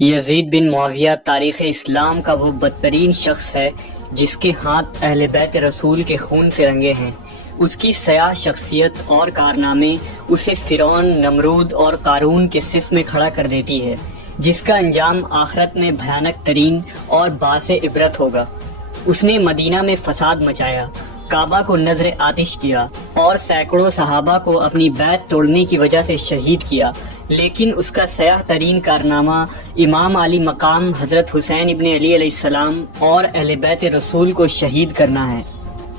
یزید بن معاویہ تاریخ اسلام کا وہ بدترین شخص ہے جس کے ہاتھ اہل بیت رسول کے خون سے رنگے ہیں۔ اس کی سیاہ شخصیت اور کارنامے اسے فرعون، نمرود اور قارون کے صف میں کھڑا کر دیتی ہے، جس کا انجام آخرت میں بھیانک ترین اور باعث عبرت ہوگا۔ اس نے مدینہ میں فساد مچایا، کعبہ کو نذر آتش کیا اور سینکڑوں صحابہ کو اپنی بیعت توڑنے کی وجہ سے شہید کیا، لیکن اس کا سیاہ ترین کارنامہ امام علی مقام حضرت حسین ابن علی علیہ السلام اور اہل بیت رسول کو شہید کرنا ہے۔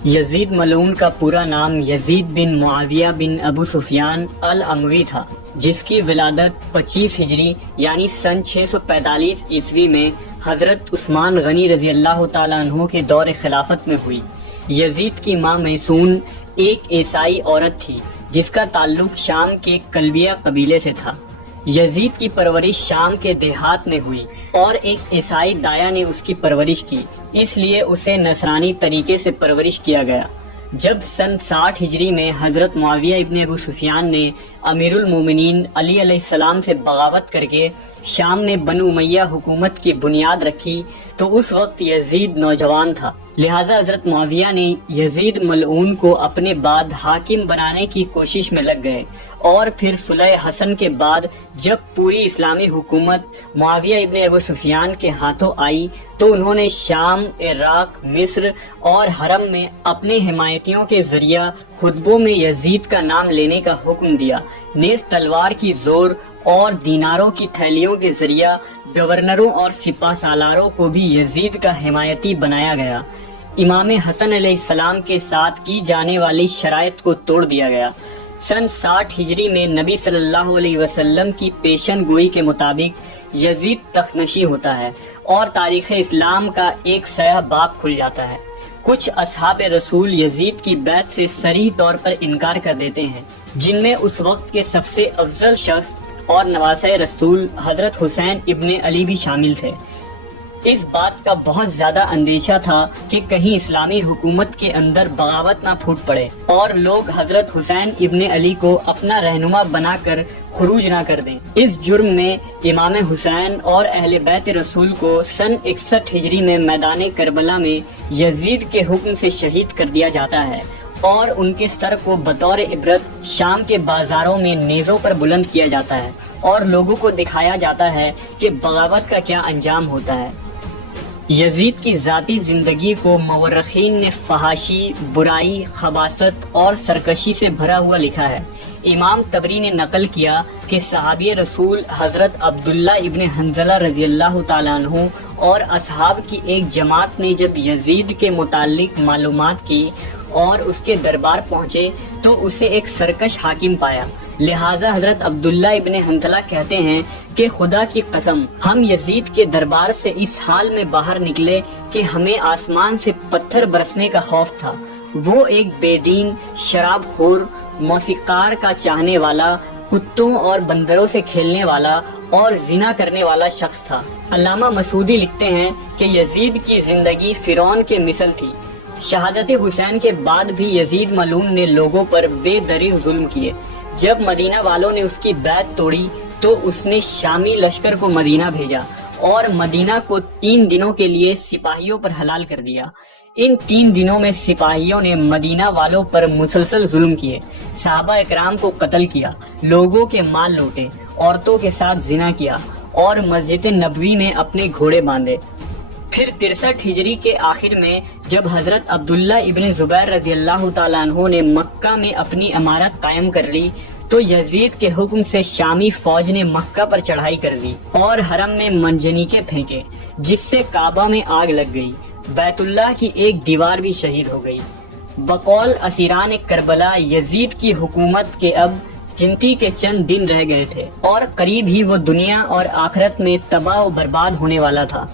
یزید ملعون کا پورا نام یزید بن معاویہ بن ابو سفیان الاموی تھا، جس کی ولادت 25 ہجری یعنی سن 645 عیسوی میں حضرت عثمان غنی رضی اللہ تعالیٰ عنہ کے دور خلافت میں ہوئی۔ یزید کی ماں میسون ایک عیسائی عورت تھی جس کا تعلق شام کے کلبیہ قبیلے سے تھا۔ یزید کی پرورش شام کے دیہات میں ہوئی اور ایک عیسائی دایا نے اس کی پرورش کی، اس لیے اسے نصرانی طریقے سے پرورش کیا گیا۔ جب سن 60 ہجری میں حضرت معاویہ ابن ابو سفیان نے امیر المومنین علی علیہ السلام سے بغاوت کر کے شام میں بنو امیہ حکومت کی بنیاد رکھی تو اس وقت یزید نوجوان تھا، لہٰذا حضرت معاویہ نے یزید ملعون کو اپنے بعد حاکم بنانے کی کوشش میں لگ گئے، اور پھر صلح حسن کے بعد جب پوری اسلامی حکومت معاویہ ابن ابو سفیان کے ہاتھوں آئی تو انہوں نے شام، عراق، مصر اور حرم میں اپنے حمایتیوں کے ذریعہ خطبوں میں یزید کا نام لینے کا حکم دیا، نیز تلوار کی زور اور دیناروں کی تھیلیوں کے ذریعہ گورنروں اور سپہ سالاروں کو بھی یزید کا حمایتی بنایا گیا۔ امام حسن علیہ السلام کے ساتھ کی جانے والی شرائط کو توڑ دیا گیا۔ سن 60 ہجری میں نبی صلی اللہ علیہ وسلم کی پیشن گوئی کے مطابق یزید تخت ہوتا ہے اور تاریخ اسلام کا ایک سیاہ باب کھل جاتا ہے۔ کچھ اصحاب رسول یزید کی بیعت سے صریح طور پر انکار کر دیتے ہیں، جن میں اس وقت کے سب سے افضل شخص اور نواسۂ رسول حضرت حسین ابن علی بھی شامل تھے۔ اس بات کا بہت زیادہ اندیشہ تھا کہ کہیں اسلامی حکومت کے اندر بغاوت نہ پھوٹ پڑے اور لوگ حضرت حسین ابن علی کو اپنا رہنما بنا کر خروج نہ کر دیں۔ اس جرم میں امام حسین اور اہل بیت رسول کو سن 61 ہجری میں میدان کربلا میں یزید کے حکم سے شہید کر دیا جاتا ہے اور ان کے سر کو بطور عبرت شام کے بازاروں میں نیزوں پر بلند کیا جاتا ہے اور لوگوں کو دکھایا جاتا ہے کہ بغاوت کا کیا انجام ہوتا ہے۔ یزید کی ذاتی زندگی کو مورخین نے فحاشی، برائی، خباثت اور سرکشی سے بھرا ہوا لکھا ہے۔ امام طبری نے نقل کیا کہ صحابی رسول حضرت عبداللہ ابن حنظلہ رضی اللہ تعالیٰ عنہ اور اصحاب کی ایک جماعت نے جب یزید کے متعلق معلومات کی اور اس کے دربار پہنچے تو اسے ایک سرکش حاکم پایا، لہٰذا حضرت عبداللہ ابن حنظلہ کہتے ہیں کہ خدا کی قسم ہم یزید کے دربار سے اس حال میں باہر نکلے کہ ہمیں آسمان سے پتھر برسنے کا خوف تھا۔ وہ ایک بے دین، شراب خور، موسیقار کا چاہنے والا، کتوں اور بندروں سے کھیلنے والا اور زنا کرنے والا شخص تھا۔ علامہ مسعودی لکھتے ہیں کہ یزید کی زندگی فرعون کے مثل تھی۔ شہادت حسین کے بعد بھی یزید ملعون نے لوگوں پر بے دریغ ظلم کیے۔ جب مدینہ والوں نے اس کی بیعت توڑی تو اس نے شامی لشکر کو مدینہ بھیجا اور مدینہ کو 3 دنوں کے لیے سپاہیوں پر حلال کر دیا۔ ان 3 دنوں میں سپاہیوں نے مدینہ والوں پر مسلسل ظلم کیے، صحابہ اکرام کو قتل کیا، لوگوں کے مال لوٹے، عورتوں کے ساتھ زنا کیا اور مسجد نبوی میں اپنے گھوڑے باندھے۔ پھر 63 ہجری کے آخر میں جب حضرت عبداللہ ابن زبیر رضی اللہ تعالیٰ عنہ نے مکہ میں اپنی امارت قائم کر لی تو یزید کے حکم سے شامی فوج نے مکہ پر چڑھائی کر دی اور حرم میں منجنیقیں پھینکے، جس سے کعبہ میں آگ لگ گئی، بیت اللہ کی ایک دیوار بھی شہید ہو گئی۔ بقول اسیران کربلا یزید کی حکومت کے اب گنتی کے چند دن رہ گئے تھے اور قریب ہی وہ دنیا اور آخرت میں تباہ و برباد ہونے والا تھا۔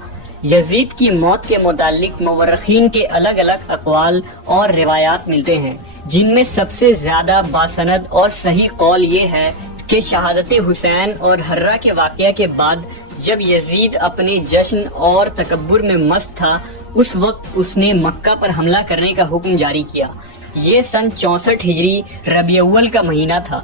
یزید کی موت کے متعلق مورخین کے الگ الگ اقوال اور روایات ملتے ہیں، جن میں سب سے زیادہ باسند اور صحیح قول یہ ہے کہ شہادت حسین اور حرہ کے واقعہ کے بعد جب یزید اپنے جشن اور تکبر میں مست تھا اس وقت اس نے مکہ پر حملہ کرنے کا حکم جاری کیا۔ یہ سن 64 ہجری ربیع الاول کا مہینہ تھا۔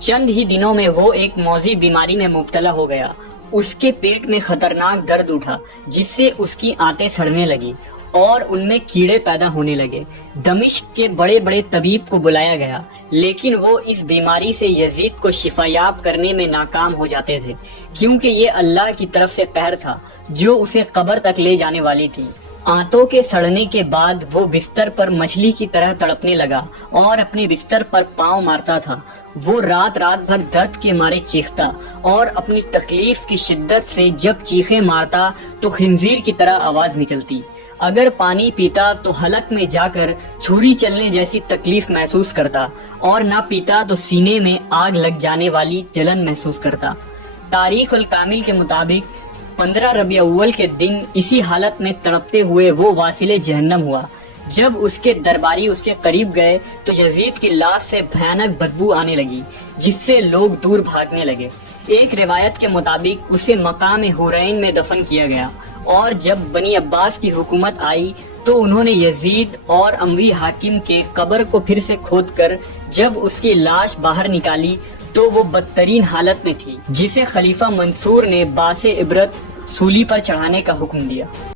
چند ہی دنوں میں وہ ایک موذی بیماری میں مبتلا ہو گیا اس کے پیٹ میں خطرناک درد اٹھا جس سے اس کی آنتیں سڑنے لگی اور ان میں کیڑے پیدا ہونے لگے۔ دمشق کے بڑے بڑے طبیب کو بلایا گیا لیکن وہ اس بیماری سے یزید کو شفا یاب کرنے میں ناکام ہو جاتے تھے، کیونکہ یہ اللہ کی طرف سے قہر تھا جو اسے قبر تک لے جانے والی تھی۔ آنتوں کے سڑنے کے بعد وہ بستر پر مچھلی کی طرح تڑپنے لگا اور اپنے بستر پر پاؤں مارتا تھا۔ وہ رات بھر درد کے مارے چیختا اور اپنی تکلیف کی شدت سے جب چیخیں مارتا تو خنزیر کی طرح آواز نکلتی۔ اگر پانی پیتا تو حلق میں جا کر چھری چلنے جیسی تکلیف محسوس کرتا اور نہ پیتا تو سینے میں آگ لگ جانے والی جلن محسوس کرتا۔ تاریخ الکامل کے مطابق 15 ربیع اول کے دن اسی حالت میں تڑپتے ہوئے وہ واصل جہنم ہوا۔ جب اس کے درباری اس کے قریب گئے تو یزید کی لاش سے بھیانک بدبو آنے لگی جس سے لوگ دور بھاگنے لگے۔ ایک روایت کے مطابق اسے مقام حورین میں دفن کیا گیا اور جب بنی عباس کی حکومت آئی تو انہوں نے یزید اور اموی حاکم کے قبر کو پھر سے کھود کر جب اس کی لاش باہر نکالی تو وہ بدترین حالت میں تھی، جسے خلیفہ منصور نے باعث عبرت سولی پر چڑھانے کا حکم دیا۔